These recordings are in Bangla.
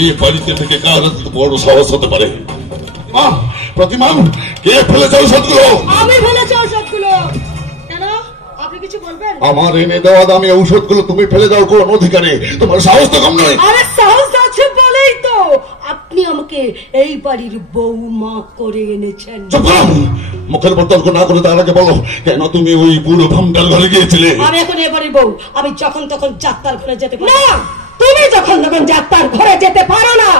এই বাড়িতে থেকে কার বড় সাহস হতে পারে? প্রতিমা, কে ফেলেছে ঔষধগুলো? আমি ফেলেছি ঔষধগুলো। কেন, আপনি কিছু বলবেন? আমার এনে দেওয়া দামি ঔষধগুলো তুমি ফেলে দেওয়ার কোন অধিকার নেই। তোমার সাহস তো কম নয়। আরে সাহস আছে বলেই তো আপনি আমাকে এই বাড়ির বৌমা করে এনেছেন। মুখের উপর তর্ক না করে তার আগে বলো, কেন তুমি ওই বুড়ো ভামটার ঘরে গিয়েছিলে? আমি এখন এ বাড়ির বউ, আমি যখন তখন যাত্রার ঘরে যেতে পারি না। তুমি যখন তখন যাত্রার ঘরে যেতে পারো না।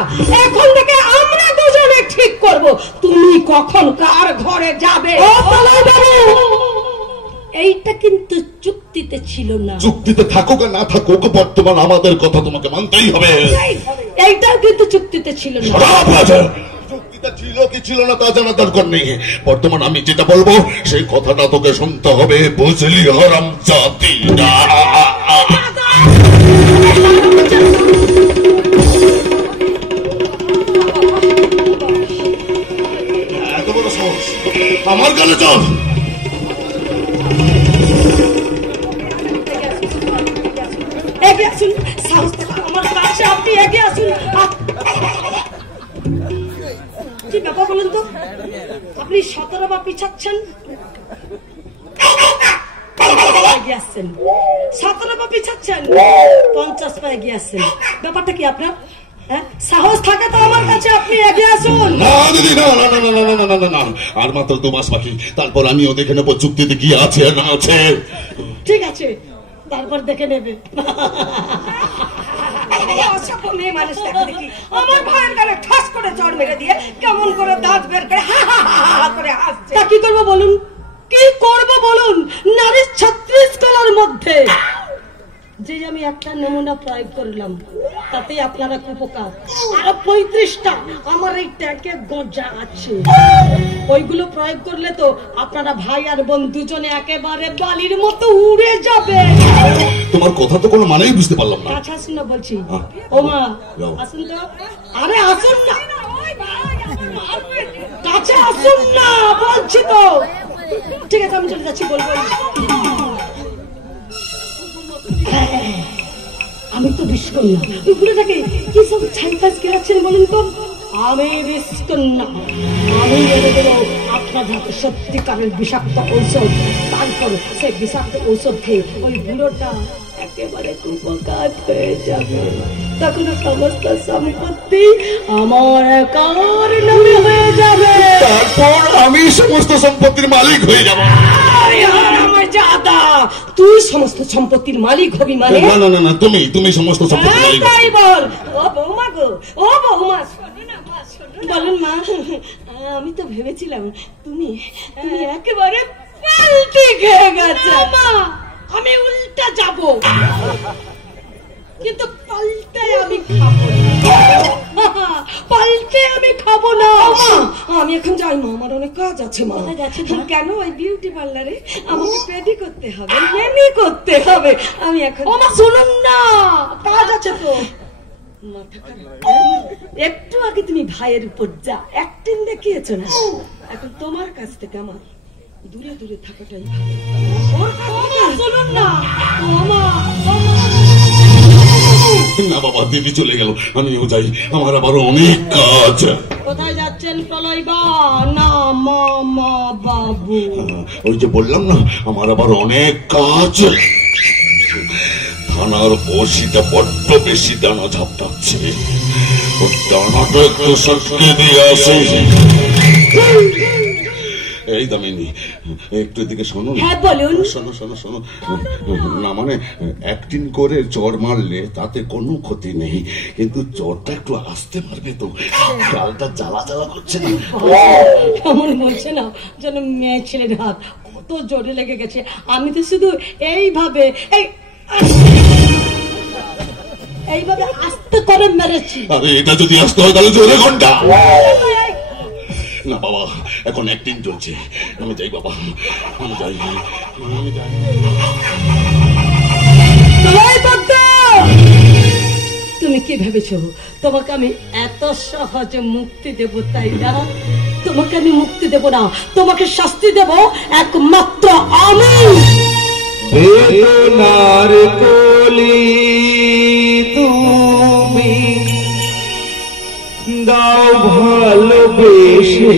এখন থেকে আমরা দুজনে ঠিক করব তুমি কখন কার ঘরে যাবে। এইটা কিন্তু চুক্তিতে ছিল না। চুক্তিতে থাকুক আর না থাকুক, বর্তমান আমাদের কথা তোমাকে মানতেই হবে। এইটাও কিন্তু চুক্তিতে ছিল না। চুক্তিতে ছিল কি ছিল না তা জানা দরকার নেই। বর্তমান আমি যেটা বলবো সেই কথাটা তোকে শুনতে হবে, বুঝলি হারামজাদি? এত বড় সাহস আমার গালে চল। এগিয়ে আসুন, সাহস আমার কাছে আপনি এগিয়ে আসুন। কি ব্যাপার বলুন তো, আপনি 17 বার পিছাচ্ছেন, এগিয়ে আসছেন। 17 বার পিছাচ্ছেন, 50 পা এগিয়ে আসছেন। ব্যাপারটা কি আপনার? সাহস থাকে তো আমার কাছে আপনি এগিয়ে আসুন। না দিদি, না না না না না না না না, আর মাত্র 2 মাস বাকি, তারপর আমিও দেখে নেবো চুক্তিতে কি আছে আর না আছে। ঠিক আছে, তারপর দেখে নেবে। আমার ভাইয়ের গালে ঠাস করে চড় মেরে দিয়ে কেমন করে দাঁত বের করে হা হা হা করে হাসছে। তা কি করবো বলুন, কি করবো বলুন? নারীর 36 কলার মধ্যে যে আমি একটা নমুনা প্রয়োগ করলাম, তাতে আপনারা উপকার। আর 35টা আমার এই ট্যাকে গোজা আছে, ওইগুলো প্রয়োগ করলে তো আপনারা ভাই আর বোন দুজনে একেবারে বালির মতো উড়ে যাবে। তোমার কথা তো কোনো মানেই বুঝতে পারলাম না। আচ্ছা আসুন না বলছি। ও মা আসুন তো। আরে আসুন না, কাছে আসুন না বলছি তো। ঠিক আছে আমি চলে যাচ্ছি, বলবো। আমি তো বিস্কুল না, ওইগুলোটাকে কি সব ছাই কাজ গেলাচ্ছেন বলুন তো। আমি বিস্কুল না, আমি বলে দেব আপনার হাতে সত্যিকারের বিষাক্ত ঔষধ। তারপর সেই বিষাক্ত ঔষধ খেয়ে ওই বুড়োটা একেবারে কুপকাত হয়ে যাবে। তখন সমস্ত সম্পত্তি আমার একার নামে হয়ে যাবে। তারপর আমি সমস্ত সম্পত্তির মালিক হয়ে যাব। তুই সমস্ত সম্পত্তির মালিক হবি মানে? না না না না, তুমি সমস্ত সম্পত্তির মালিক। তাই বল। ও বৌমা গো, ও বৌমা বলুন মা। আমি তো ভেবেছিলাম তুমি একেবারে পাল্টে খেয়ে গেছো। আমি উল্টা যাব, কিন্তু পাল্টে আমি খাবো না। পাল্টে আমি খাবো না। আমি এখন যাই মা, আমার অনেক কাজ আছে। মা যাচ্ছে কেন? ওই বিউটি পার্লারে আমাকে পেডি করতে হবে, মেনি করতে হবে। আমি এখন শুনুন না, কাজ আছে তো। একটু আগে তুমি ভাইয়ের উপর যা অ্যাক্টিং দেখিয়েছো না, এখন তোমার কাছ থেকে আমার দূরে দূরে থাকাটাই ভালো। শুনুন না না বাবা, দিদি চলে গেল, আমিও যাই, আমার আবার অনেক কাজ। কোথায় যাচ্ছেন প্রলয়বা? না মামা বাবু, ওই যে বললাম না আমার আবার অনেক কাজ। থানার বসিটা বড্ড বেশি দানা ঝাপটাচ্ছে, ওর দানাটা একটু সটকে দিয়ে আসে। এই দামিনী, একটু এদিকে শোনো। হ্যাঁ বলুন। শোনো শোনো শোনো, না মানে অ্যাক্টিং করে চড় মারলে তাতে কোনো ক্ষতি নেই, কিন্তু চড়টা একটু আসতে পারবে তো? গালটা জ্বালা জ্বালা করছে না? কেমন বলছে না যেন মেয়ে ছেলের হাত কত জোরে লেগে গেছে। আমি তো শুধু এইভাবে এইভাবে আস্তে করে মেরেছি। আরে এটা যদি আসতে হয় তাহলে জোরে ঘন্টা। না বাবা, এখন অ্যাক্টিং চলছে, আমি যাই বাবা, আমি যাই। তুমি কি ভেবেছো তোমাকে আমি এত সহজে মুক্তি দেব? তাই না, তোমাকে আমি মুক্তি দেব না, তোমাকে শাস্তি দেব একমাত্র আমি। বেদনার কলি তুমি দাও ভালোবেসে